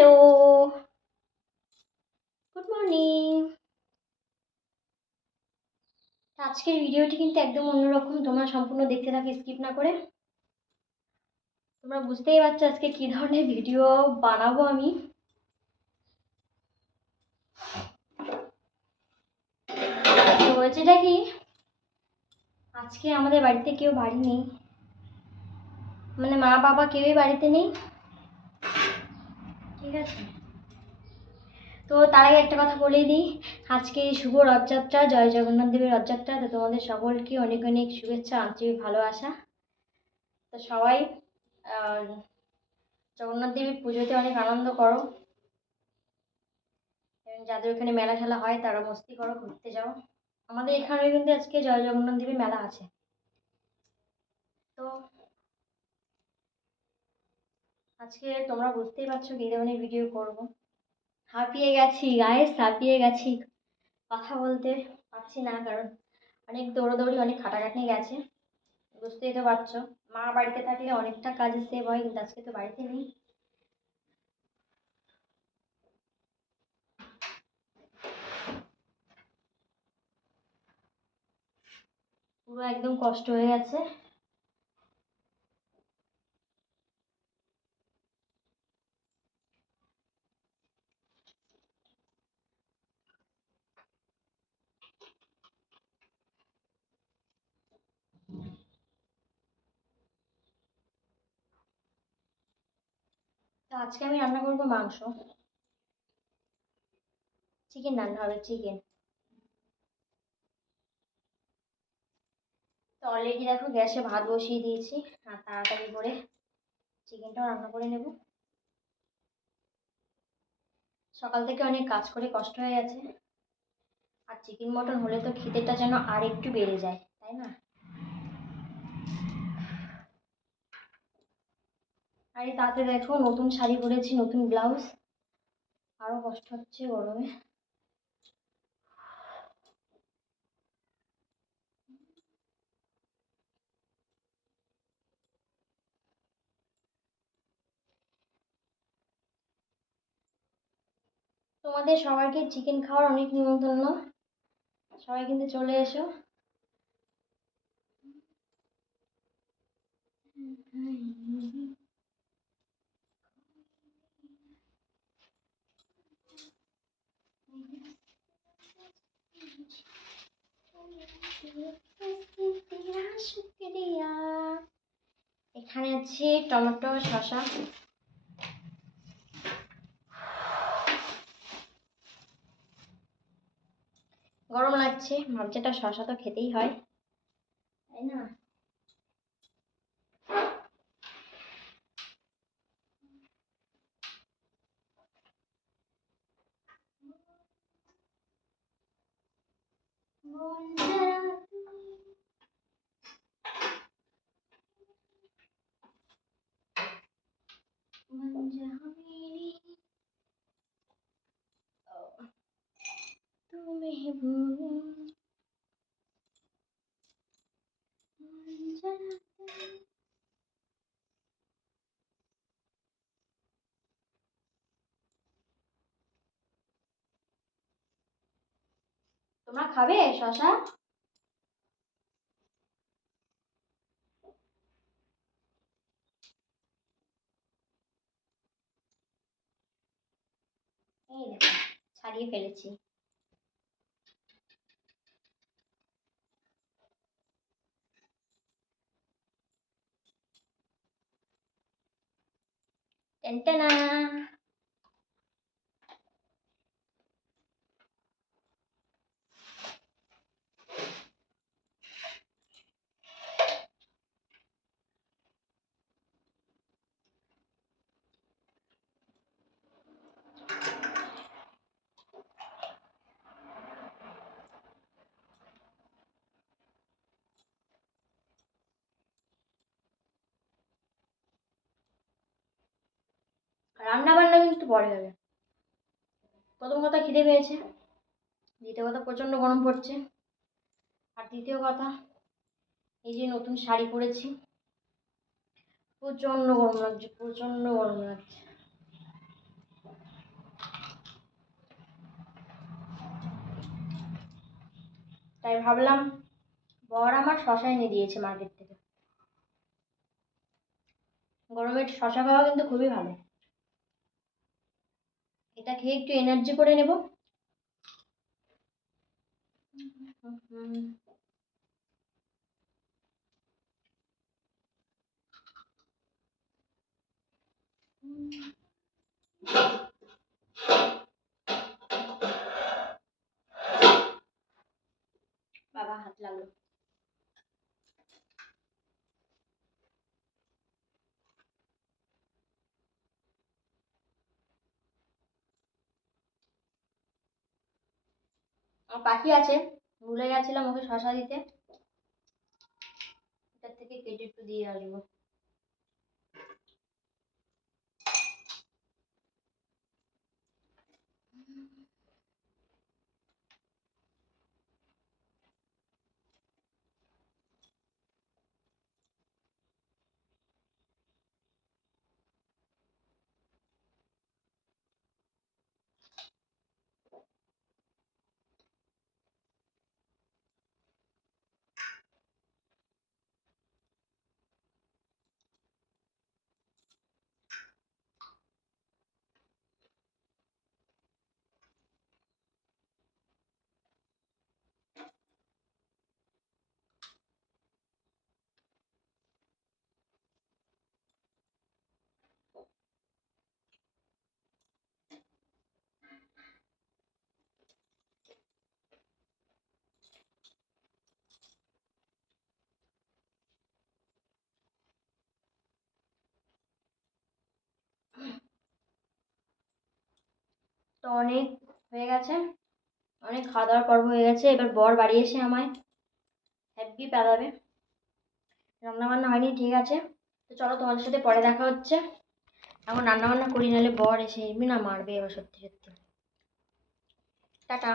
Hello good morning আজকের ভিডিওটি কিন্তু একদম অন্যরকম। তোমরা সম্পূর্ণ দেখতে থাকি স্কিপ না করে। তোমরা বুঝতেই পারছ আজকে কী ধরনের ভিডিও বানাবো আমি। তো হয়েছেটা কি, আজকে আমাদের বাড়িতে কেউ বাড়ি নেই। মানে মা বাবা কেউই বাড়িতে নেই। ঠিক আছে? তো তার আগে একটা কথা বলেই দিই। আজকে এই শুভ রথযাত্রা, জয় জগন্নাথ দেবের রথযাত্রা। তো তোমাদের সকলকে অনেক অনেক শুভেচ্ছা, আন্তরিক ভালোবাসা। তো সবাই জগন্নাথ দেবীর পুজোতে অনেক আনন্দ করো। যাদের ওখানে মেলা ঠেলা হয়, তারা মস্তি করো, ঘুরতে যাও। আমাদের এখানে কিন্তু আজকে জয় জগন্নাথ দেবীর মেলা আছে। তো আজকে তোমরা বুঝতেই পারছ কি ধরনের ভিডিও করব। হাঁপিয়ে গেছি গায়েস হাঁপিয়ে গেছি। কথা বলতে পারছি না, কারণ অনেক দৌড়োদৌড়ি, অনেক খাটাখাটনি গেছে। বুঝতেই তো পারছ, মা বাড়িতে থাকলে অনেকটা কাজে সেভ হয়, কিন্তু আজকে তো বাড়িতে নেই। পুরো একদম কষ্ট হয়ে গেছে। আজকে আমি রান্না করব মাংস। চিকেন রান্না হবে চিকেন তো অলরেডি দেখো গ্যাসে ভাত বসিয়ে দিয়েছি, আর তাড়াতাড়ি করে চিকেনটাও রান্না করে নেব। সকাল থেকে অনেক কাজ করে কষ্ট হয়ে গেছে, আর চিকেন মটন হলে তো খিদেটা যেন আর একটু বেড়ে যায় তাই না আর এই তাতে দেখো, নতুন শাড়ি পরেছি, নতুন ব্লাউজ। আরও কষ্ট হচ্ছে গরমে। তোমাদের সবাইকে চিকেন খাওয়ার অনেক নিমন্ত্রণ। সবাই কিন্তু চলে এসো। এখানে আছে টমেটো শসা। গরম লাগছে ভাবছি একটা শসা তো খেতেই হয়। তাই না? তোমরা খাবে শশা? এই দেখো ছাড়িয়ে ফেলেছি। ఎంతనా? রান্না বান্না কিন্তু পরে হবে। প্রথম কথা খিদে পেয়েছে, দ্বিতীয় কথা প্রচণ্ড গরম পড়ছে, আর তৃতীয় কথা, এই যে নতুন শাড়ি পরেছি, প্রচণ্ড গরম লাগছে, প্রচণ্ড গরম লাগছে। তাই ভাবলাম, বর আমার শশা এনে দিয়েছে মার্কেট থেকে। গরমে শশা খাওয়া কিন্তু খুবই ভালো। এটা খেয়ে একটু এনার্জি করে নেব। বাবা পাখি আছে ভুলে গেছিলাম ওকে শশা দিতে। এটার থেকে কেটে একটু দিয়ে আসব। তো অনেক হয়ে গেছে। অনেক খাওয়া দাওয়ার পর্ব হয়ে গেছে। এবার বর বাড়ি এসে আমায় হ্যাপি পেলাবে। রান্না বান্না হয়নি, ঠিক আছে। তো চলো তোমাদের সাথে পরে দেখা হচ্ছে। এখন রান্না বান্না করি, নাহলে বর এসে এমনি না মারবে এবার সত্যি সত্যি টাটা।